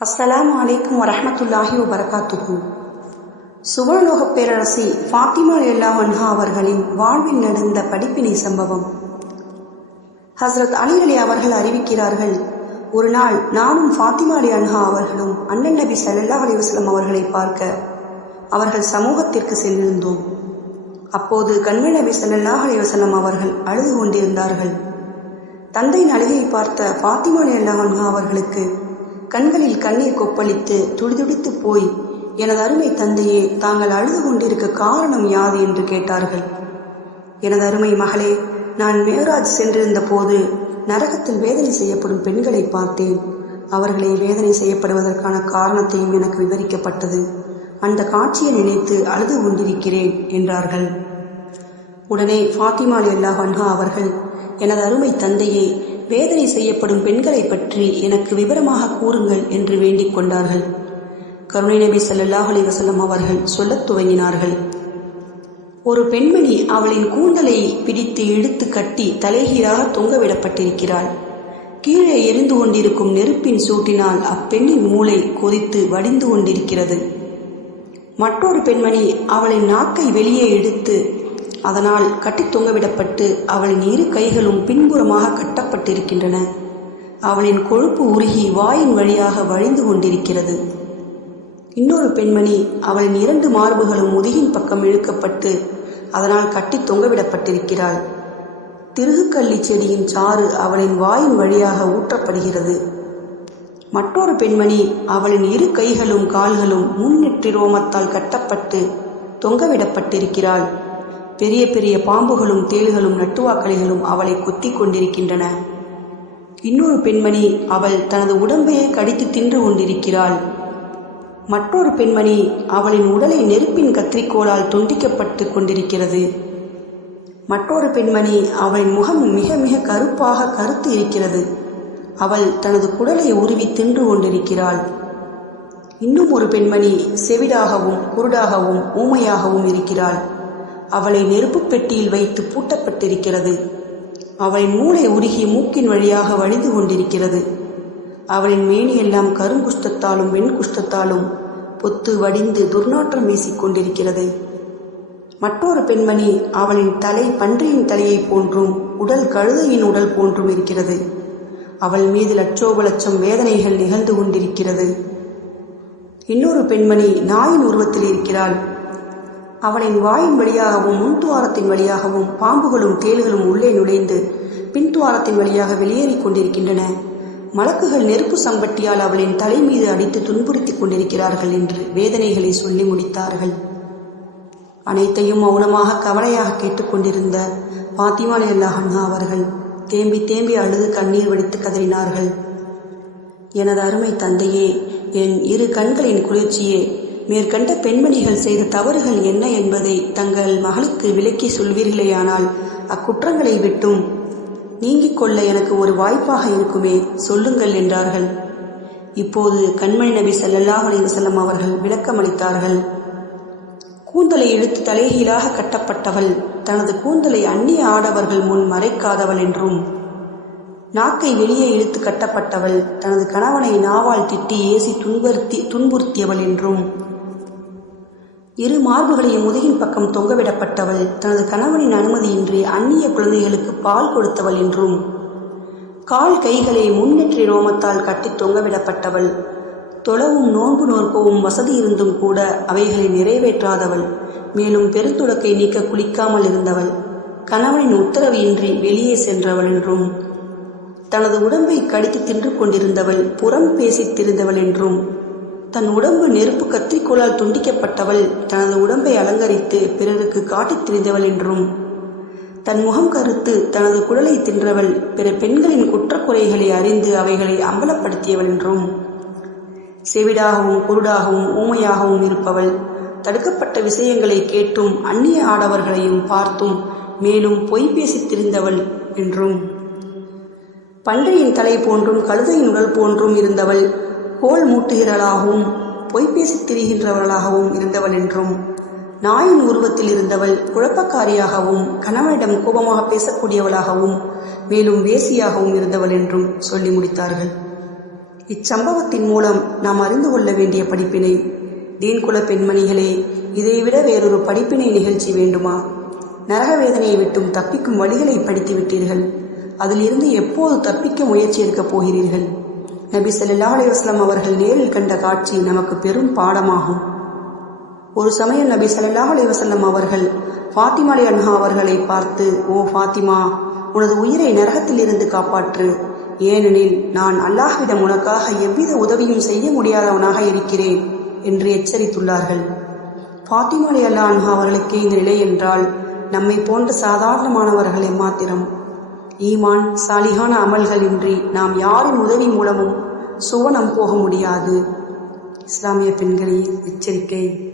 அஸ்லாம் வலைக்கம் வரமத்துல்லாஹி வபரகாத்துஹு. சுவர்லோகப் பேரரசி ஃபாத்திமா அல்லாஹ் அன்ஹா அவர்களின் வாழ்வில் நடந்த படிப்பினை சம்பவம். ஹஸ்ரத் அலி அலி அவர்கள் அறிவிக்கிறார்கள் ஒரு நாள் நானும் ஃபாத்திமா அலி அன்ஹா அவர்களும் அண்ணன் நபி சல்லா அலைஹி அவர்களை பார்க்க அவர்கள் சமூகத்திற்கு சென்றிருந்தோம். அப்போது கண்மை நபி ஸல்லல்லாஹு அலைஹி அவர்கள் அழுது கொண்டிருந்தார்கள். தந்தையின் அழுகையை பார்த்த ஃபாத்திமா அலி அல்லா அன்ஹா அவர்களுக்கு கண்களில் கண்ணீர் கொப்பளித்து துடிதுடித்து போய் எனது அருமை தந்தையே தாங்கள் அழுது கொண்டிருக்க காரணம் யாது? என்று கேட்டார்கள். எனது அருமை மகளே நான் மேராஜ் சென்றிருந்த போது நரகத்தில் வேதனை செய்யப்படும் பெண்களை பார்த்தேன். அவர்களை வேதனை செய்யப்படுவதற்கான காரணத்தையும் எனக்கு விவரிக்கப்பட்டது. அந்த காட்சியை நினைத்து அழுது கொண்டிருக்கிறேன் என்றார்கள். உடனே ஃபாத்திமா அலி அல்லாஹ் அன்ஹா அவர்கள் எனது அருமை தந்தையை வேதனை செய்யப்படும் பெண்களை பற்றி எனக்கு விவரமாக கூறுங்கள் என்று வேண்டிக் கொண்டார்கள். கருணை நபி சல்லாஹ் அலி வஸல்லம் அவர்கள் சொல்லத் துவங்கினார்கள். ஒரு பெண்மணி அவளின் கூந்தலை பிடித்து இழுத்து கட்டி தலைகீழாக தொங்கவிடப்பட்டிருக்கிறாள். கீழே எரிந்து கொண்டிருக்கும் நெருப்பின் சூட்டினால் அப்பெண்ணின் மூளை கொதித்து வடிந்து கொண்டிருக்கிறது. மற்றொரு பெண்மணி அவளின் நாக்கை வெளியே எடுத்து அதனால் கட்டி தொங்கவிடப்பட்டு அவளின் இரு கைகளும் பின்புறமாக கட்டப்பட்டிருக்கின்றன. அவளின் கொழுப்பு உருகி வாயின் வழியாக வழிந்து கொண்டிருக்கிறது. இன்னொரு பெண்மணி அவளின் இரண்டு மார்புகளும் முதுகின் பக்கம் இழுக்கப்பட்டு அதனால் கட்டி தொங்கவிடப்பட்டிருக்கிறாள். திருகுக்கள்ளி செடியின் சாறு அவளின் வாயின் வழியாக ஊற்றப்படுகிறது. மற்றொரு பெண்மணி அவளின் இரு கைகளும் கால்களும் முன்னெற்றி ரோமத்தால் கட்டப்பட்டு தொங்கவிடப்பட்டிருக்கிறாள். பெரிய பெரிய பாம்புகளும் தேள்களும் நட்டுவாக்களிகளும் அவளை கொத்தி கொண்டிருக்கின்றன. இன்னொரு பெண்மணி அவள் தனது உடம்பையே கடித்து தின்று கொண்டிருக்கிறாள். மற்றொரு பெண்மணி அவளின் உடலை நெருப்பின் கத்திரிக்கோளால் துண்டிக்கப்பட்டு கொண்டிருக்கிறது. மற்றொரு பெண்மணி அவளின் முகம் மிக மிக கருப்பாக கருத்து இருக்கிறது. அவள் தனது குடலை உருவி தின்று கொண்டிருக்கிறாள். இன்னும் ஒரு பெண்மணி செவிடாகவும் குருடாகவும் ஊமையாகவும் இருக்கிறாள். அவளை நெருப்புப் பெட்டியில் வைத்து பூட்டப்பட்டிருக்கிறது. அவளின் மூளை உருகி மூக்கின் வழியாக வழிந்து கொண்டிருக்கிறது. அவளின் மேனியெல்லாம் கருங்குஷ்டத்தாலும் வெண்குஷ்டத்தாலும் பொத்து வடிந்து துர்நாற்றம் வீசிக் கொண்டிருக்கிறது. மற்றொரு பெண்மணி அவளின் தலை பன்றியின் தலையைப் போன்றும் உடல் கழுதையின் உடல் போன்றும் இருக்கிறது. அவள் மீது லட்சோப லட்சம் வேதனைகள் நிகழ்ந்து கொண்டிருக்கிறது. இன்னொரு பெண்மணி நாயின் உருவத்தில் இருக்கிறாள். அவளின் வாயின் வழியாகவும் முன்துவாரத்தின் வழியாகவும் பாம்புகளும் தேள்களும் உள்ளே நுழைந்து பின்துவாரத்தின் வழியாக வெளியேறிக் கொண்டிருக்கின்றன. மலக்குகள் நெருப்பு சம்பட்டியால் அவளின் தலை மீது அடித்து துன்புறுத்திக் கொண்டிருக்கிறார்கள் என்று வேதனைகளை சொல்லி முடித்தார்கள். அனைத்தையும் மௌனமாக கவலையாக கேட்டுக்கொண்டிருந்த பாத்திமா அல்லாஹன்னா அவர்கள் தேம்பி தேம்பி அழுது கண்ணீர் வடித்து கதறினார்கள். எனது அருமை தந்தையே என் இரு கண்களின் குளிர்ச்சியே மேற்கண்ட பெண்மணிகள் செய்த தவறுகள் என்ன என்பதை தங்கள் மகளுக்கு விலக்கி சொல்வீர்களேயானால் அக்குற்றங்களை விட்டும். நீங்கிக் கொள்ள எனக்கு ஒரு வாய்ப்பாக இருக்குமே சொல்லுங்கள் என்றார்கள். இப்போது கண்மணி நபி ஸல்லல்லாஹு அலைஹி அவர்கள் விளக்கமளித்தார்கள். கூந்தலை இழுத்து தலைகீழாக கட்டப்பட்டவள் தனது கூந்தலை அந்நிய ஆடவர்கள் முன் மறைக்காதவள் என்றும் நாக்கை வெளியே இழுத்து கட்டப்பட்டவள் தனது கணவனை நாவால் திட்டி ஏசி துன்புறுத்தி துன்புறுத்தியவள் என்றும் இரு மார்புகளையும் முதுகின் பக்கம் தொங்கவிடப்பட்டவள். தனது கணவனின் அனுமதியின்றி அந்நிய குழந்தைகளுக்கு பால் கொடுத்தவள் என்றும் கால் கைகளை முன்னெற்றி ரோமத்தால் கட்டி தொங்கவிடப்பட்டவள். தொழவும் நோன்பு நோற்பவும் வசதி இருந்தும் கூட அவைகளை நிறைவேற்றாதவள். மேலும் பெருந்துடக்கை நீக்க குளிக்காமல் இருந்தவள். கணவனின் உத்தரவு இன்றி வெளியே சென்றவள் என்றும் தனது உடம்பை கடித்து தின்று கொண்டிருந்தவள் புறம் பேசித் திரிந்தவள் என்றும் தன் உடம்பு நெருப்பு கத்திரிக்கோளால் துண்டிக்கப்பட்டவள் தனது உடம்பை அலங்கரித்து பிறருக்கு காட்டித் திரிந்தவள் என்றும் தன் முகம் கருத்து தனது குடலை தின்றவள் பிற பெண்களின் குற்றக்குறைகளை அறிந்து அவைகளை அம்பலப்படுத்தியவள் என்றும் செவிடாகவும் குருடாகவும் ஊமையாகவும் இருப்பவள் தடுக்கப்பட்ட விஷயங்களை கேட்டும் அந்நிய ஆடவர்களையும் பார்த்தும் மேலும் பொய் பேசித் திரிந்தவள் என்றும் பன்றியின் தலை போன்றும் கழுதையின் உடல் போன்றும் இருந்தவள் கோல் மூட்டுகிறவளாகவும் பொய்பேசித் திரிகின்றவர்களாகவும் இருந்தவள் என்றும் நாயின் உருவத்தில் இருந்தவள் குழப்பக்காரியாகவும் கணவனிடம் கோபமாக பேசக்கூடியவளாகவும் மேலும் வேசியாகவும் இருந்தவள் என்றும் சொல்லி முடித்தார்கள். இச்சம்பவத்தின் மூலம் நாம் அறிந்து கொள்ள வேண்டிய படிப்பினை தீன்குல பெண்மணிகளே இதைவிட வேறொரு படிப்பினை நிகழ்ச்சி வேண்டுமா? நரக வேதனையை விட்டும் தப்பிக்கும் வழிகளை படித்து விட்டீர்கள் அதிலிருந்து எப்போது தப்பிக்க முயற்சி எடுக்கப் போகிறீர்கள்? நபி சல்லா அலைஹி அவர்கள் நேரில் கண்ட காட்சி நமக்கு பெரும் பாடமாகும். ஒரு சமயம் நபி சல்லா அலைஹி அவர்கள் ஃபாத்திமா அலி அன்ஹா அவர்களை பார்த்து ஓ ஃபாத்திமா உனது உயிரை நரகத்தில் இருந்து காப்பாற்று. ஏனெனில் நான் அல்லாஹ்விடம் உனக்காக எவ்வித உதவியும் செய்ய முடியாதவனாக இருக்கிறேன் என்று எச்சரித்துள்ளார்கள். ஃபாத்திமா அலி அல்லா அன்ஹா அவர்களுக்கே இந்த நிலை என்றால் நம்மை போன்ற சாதாரணமானவர்களை மாத்திரம் ஈமான் சாலிகான அமல்கள் இன்றி நாம் யாரின் உதவி மூலமும் சுவனம் போக முடியாது. இஸ்லாமிய பெண்களின் எச்சரிக்கை.